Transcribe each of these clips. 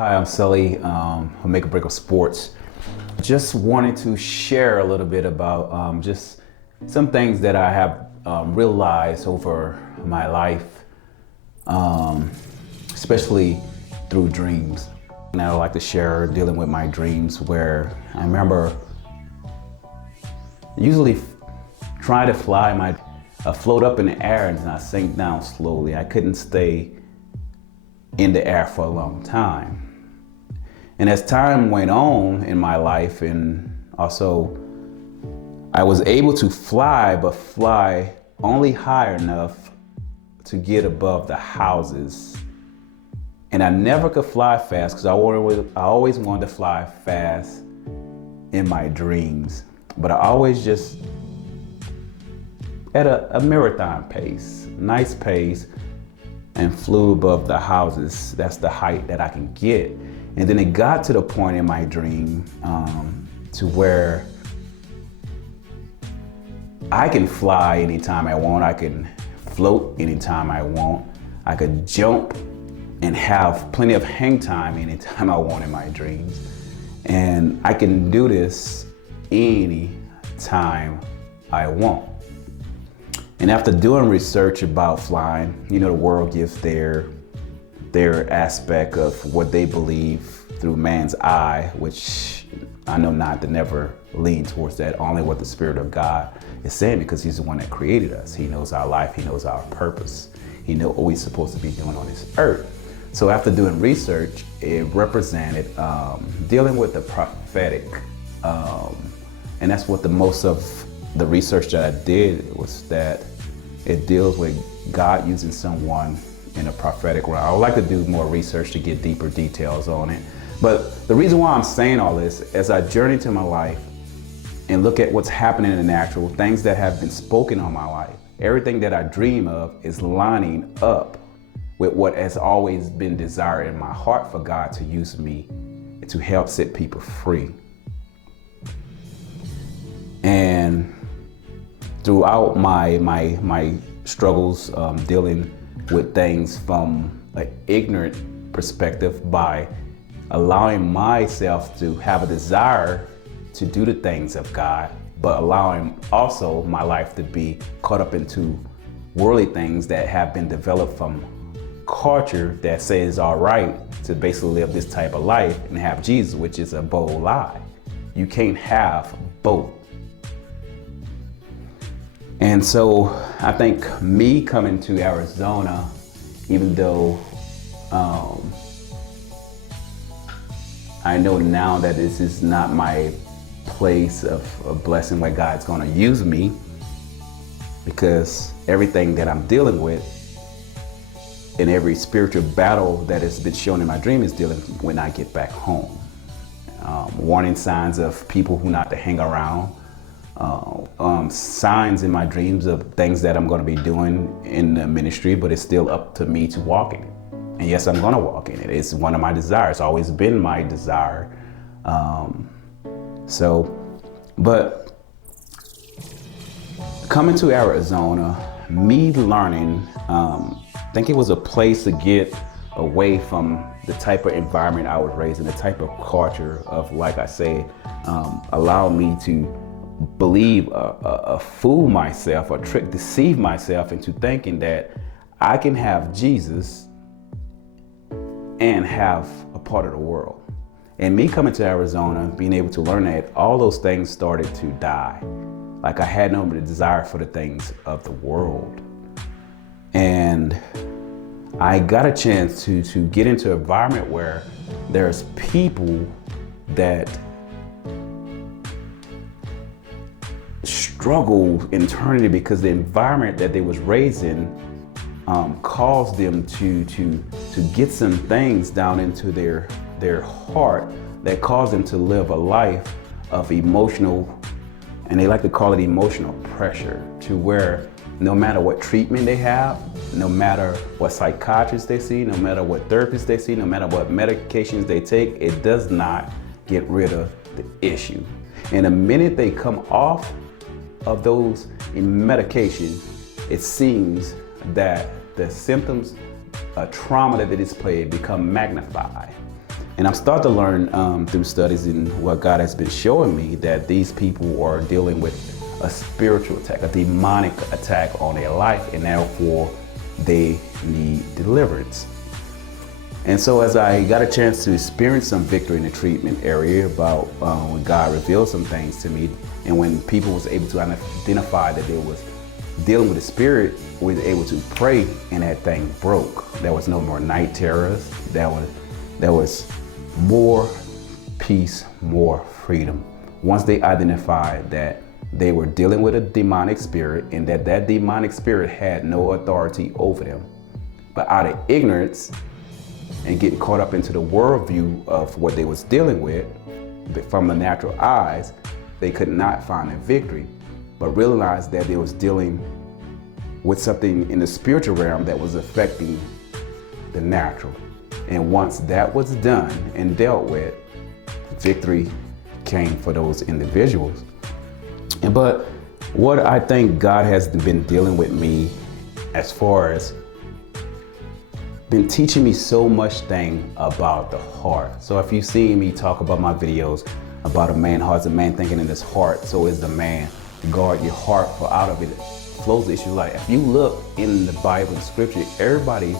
Hi, I'm Sully from Make a Break of Sports. Just wanted to share a little bit about just some things that I have realized over my life, especially through dreams. And I would like to share dealing with my dreams where I remember usually trying to fly float up in the air and I sink down slowly. I couldn't stay in the air for a long time. And as time went on in my life, and also I was able to fly, but fly only high enough to get above the houses. And I never could fly fast because I always wanted to fly fast in my dreams. But I always just at a marathon pace, nice pace, and flew above the houses. That's the height that I can get. And then it got to the point in my dream to where I can fly anytime I want. I can float anytime I want. I could jump and have plenty of hang time anytime I want in my dreams. And I can do this anytime I want. And after doing research about flying, the world gives their aspect of what they believe through man's eye, which I know not to never lean towards that, only what the Spirit of God is saying, because He's the one that created us. He knows our life, He knows our purpose. He knows what we're supposed to be doing on this earth. So after doing research, it represented dealing with the prophetic. And that's what the most of the research that I did was that it deals with God using someone in a prophetic realm. I would like to do more research to get deeper details on it. But the reason why I'm saying all this, as I journey to my life and look at what's happening in the natural, things that have been spoken on my life, everything that I dream of is lining up with what has always been desired in my heart for God to use me to help set people free. And throughout my struggles dealing with things from an ignorant perspective, by allowing myself to have a desire to do the things of God, but allowing also my life to be caught up into worldly things that have been developed from culture that says all right to basically live this type of life and have Jesus, which is a bold lie. You can't have both. And so I think me coming to Arizona, even though I know now that this is not my place of a blessing where God's gonna use me, because everything that I'm dealing with in every spiritual battle that has been shown in my dream is dealing when I get back home. Warning signs of people who not to hang around. Signs in my dreams of things that I'm going to be doing in the ministry, but it's still up to me to walk in it. And yes, I'm going to walk in it. It's one of my desires. It's always been my desire. But coming to Arizona, me learning, I think it was a place to get away from the type of environment I was raised in, the type of culture of, like I say, allow me to believe, fool myself, or deceive myself into thinking that I can have Jesus and have a part of the world. And me coming to Arizona, being able to learn that, all those things started to die. Like I had no desire for the things of the world. And I got a chance to get into an environment where there's people that struggle internally because the environment that they was raised in caused them to get some things down into their heart that caused them to live a life of emotional, and they like to call it emotional pressure, to where no matter what treatment they have, no matter what psychiatrists they see, no matter what therapists they see, no matter what medications they take, it does not get rid of the issue. And the minute they come off of those medications, it seems that the symptoms, trauma that they displayed become magnified. And I'm starting to learn through studies and what God has been showing me that these people are dealing with a spiritual attack, a demonic attack on their life, and therefore they need deliverance. And so as I got a chance to experience some victory in the treatment area about when God revealed some things to me, and when people was able to identify that they was dealing with the spirit, we were able to pray and that thing broke. There was no more night terrors. There was more peace, more freedom. Once they identified that they were dealing with a demonic spirit and that demonic spirit had no authority over them. But out of ignorance and getting caught up into the worldview of what they was dealing with from the natural eyes, they could not find a victory, but realized that they was dealing with something in the spiritual realm that was affecting the natural. And once that was done and dealt with, victory came for those individuals. But what I think God has been dealing with me as far as been teaching me so much thing about the heart. So if you've seen me talk about my videos about a man heart, a man thinking in his heart, so is the man. Guard your heart, for out of it flows the issue of life. If you look in the Bible and scripture, everybody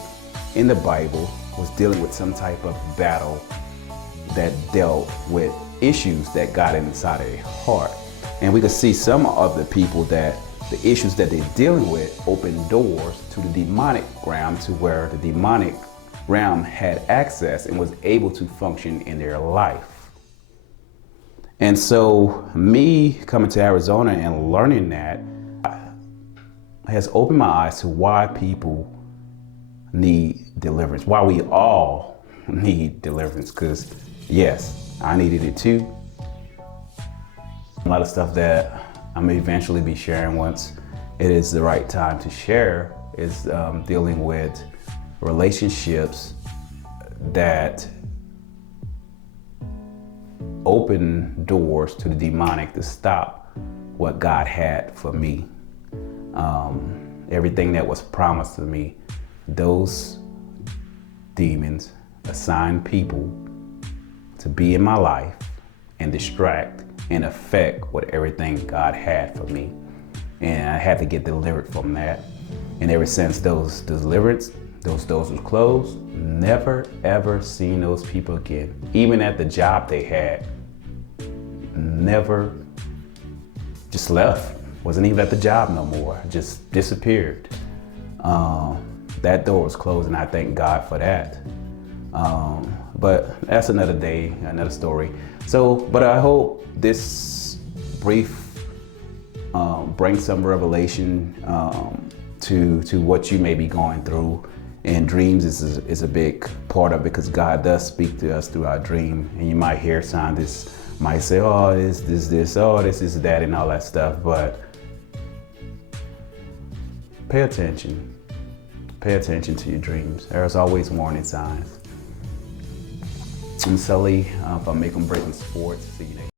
in the Bible was dealing with some type of battle that dealt with issues that got inside of their heart. And we could see some of the people that the issues that they're dealing with open doors to the demonic realm, to where the demonic realm had access and was able to function in their life. And so me coming to Arizona and learning that has opened my eyes to why people need deliverance, why we all need deliverance, because yes, I needed it too. A lot of stuff that I'm gonna eventually be sharing once it is the right time to share is dealing with relationships that open doors to the demonic to stop what God had for me. Everything that was promised to me, those demons assigned people to be in my life and distract and affect what everything God had for me. And I had to get delivered from that. And ever since those deliverance, those doors were closed, never ever seen those people again. Even at the job they had, never, just left. Wasn't even at the job no more, just disappeared. That door was closed, and I thank God for that. But that's another day, another story. So, but I hope this brief brings some revelation to what you may be going through. And dreams is a big part of it, because God does speak to us through our dream. And you might hear scientists might say, oh, this, oh, this is that, and all that stuff. But pay attention. Pay attention to your dreams. There's always warning signs. I'm Sully from Make 'em Breaking Sports. See you next.